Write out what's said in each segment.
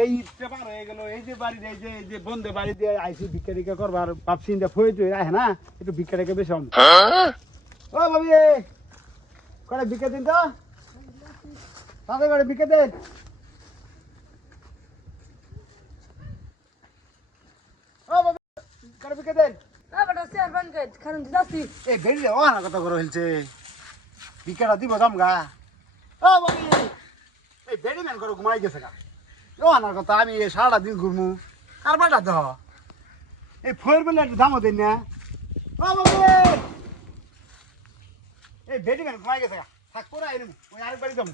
এই পেপার হয়ে গেল, এই যে বাড়ি এই যে বন্ধে বাড়ি দিয়ে আইসি ভিক্ষা টিক্ষা করবার ভাবছি যে ফই তুই আহে না একটু ভিক্ষা টিক্ষা বেশি ও বাবি করে ভিক্ষা দিন তো তাদের করে ভিক্ষা দেন ও বাবি করে ভিক্ষা দেন এই বেরিয়ে ও না কথা করে ফেলছে ভিক্ষাটা দিব দামগা ও বাবি এই বেরি ম্যান করে ঘুমাই গেছে গা ও আনার কথা আমি সারাটা দিন ঘুরমু কার বাটা দ এই ফয়ের বেলা একটু দামও দিন না ও বাবু এই বেটি ম্যান ঘুমাই গেছে থাক করে আইনি ওই আরেক বাড়ি যাবো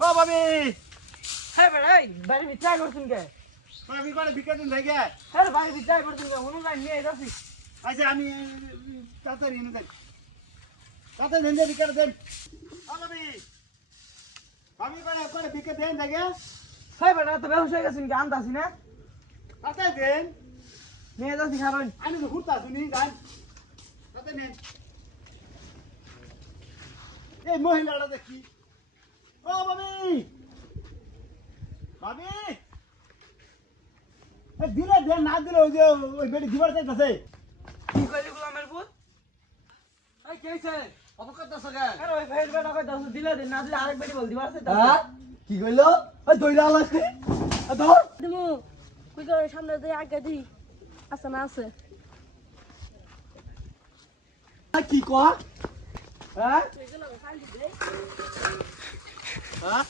ও বাবি বাবি করে ভিক্ষা দিন থেকে আচ্ছা আমি তাড়াতাড়ি এনে যাই তাড়াতাড়ি দেন ভিক্ষা দেন ও বাবি বাবি করে ভিক্ষা দেন থেকে তাড়াতাড়ি দেন আমি তো ঘুরতে আসুনি যান তাতে নেন এই মহিলাটা দেখি ও বাবি বাবি দিলে দেন না দিলে ওই যে ওই বেটি দিবার চাইতেছে কি কইলো ওই দইলা লাগছে ধর সামনে দিয়ে আগে দিই আছে না আছে কি কয় হ্যাঁ হ্যাঁ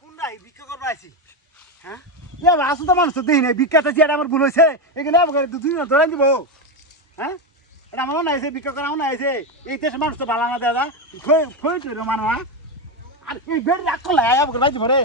কোনটা ভিক্ষা করবা আইছি হ্যাঁ আসো তো মানুষ তো দেখি নাই ভিক্ষাটা যে আমার ভুল হয়েছে এখানে দুই ধরাই দিব হ্যাঁ এটা আমারও না আছে ভিক্ষা করা না আছে এই দেশের মানুষ তো ভালো না দাদা ফই মানো না আর এই বেড রাখ করলে আয়া ভাই ভরে